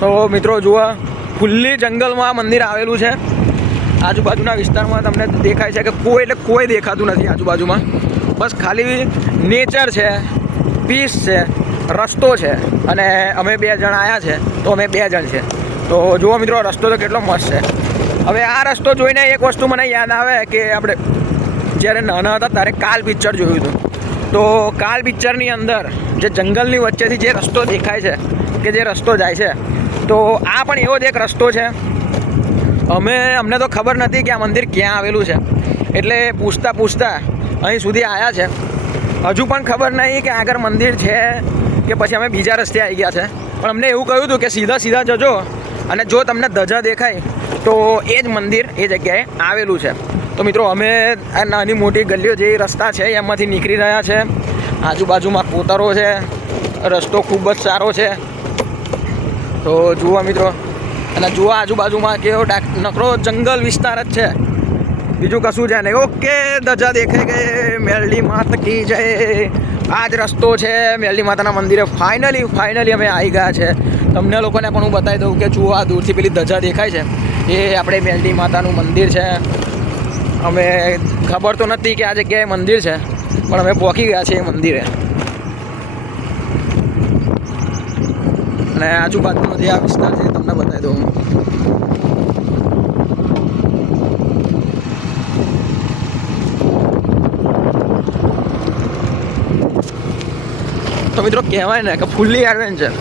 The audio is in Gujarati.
તો મિત્રો જુઓ, ખુલ્લી જંગલમાં આ મંદિર આવેલું છે. આજુબાજુના વિસ્તારમાં તમને દેખાય છે કે કોઈ દેખાતું નથી આજુબાજુમાં. બસ ખાલી નેચર છે, પીસ છે, રસ્તો છે. અને અમે 2 જણ આવ્યા છે, તો અમે 2 જણ છે. તો જુઓ મિત્રો, રસ્તો તો કેટલો મસ્ત છે. હવે આ રસ્તો જોઈને એક વસ્તુ મને યાદ આવે કે આપણે જ્યારે નાના હતા ત્યારે કાલ પિક્ચર જોયું હતું. તો કાલ પિક્ચરની અંદર જે જંગલની વચ્ચેથી જે રસ્તો દેખાય છે, કે જે રસ્તો જાય છે, તો આ પણ એવો જ એક રસ્તો છે. અમને તો ખબર નથી કે આ મંદિર ક્યાં આવેલું છે, એટલે પૂછતા અહીં સુધી આવ્યા છે. હજુ પણ ખબર નહીં કે આગળ મંદિર છે કે પછી અમે બીજા રસ્તે આવી ગયા છે. પણ અમને એવું કહ્યું હતું કે સીધા જજો, અને જો તમને ધજા દેખાય તો એ જ મંદિર એ જગ્યાએ આવેલું છે. તો મિત્રો અમે આ નાની મોટી ગલીઓ જે રસ્તા છે એમાંથી નીકળી રહ્યા છે. આજુબાજુમાં કોતરો છે, રસ્તો ખૂબ જ સારો છે. તો જુઓ મિત્રો, અને જુઓ આજુબાજુમાં કેવો નકરો જંગલ વિસ્તાર જ છે, બીજું કશું છે નહીં. ઓકે, ધજા દેખાઈ ગઈ. મેરડી માત કી જય. આ જ રસ્તો છે મેરડી માતાના મંદિરે. ફાઇનલી અમે આવી ગયા છે. તમને લોકોને પણ હું બતાવી દઉં કે જુઓ, આ દૂરથી પેલી ધજા દેખાય છે, એ આપણે મેરડી માતાનું મંદિર છે. અમે ખબર તો નથી કે આ જગ્યાએ મંદિર છે, પણ અમે પહોંચી ગયા છીએ એ મંદિરે. અને આજુબાજુનો જે આ વિસ્તાર છે તમને બતાવી દઉં. તો મિત્રો કહેવાય ને કે ફૂલ્લી એડવેન્ચર.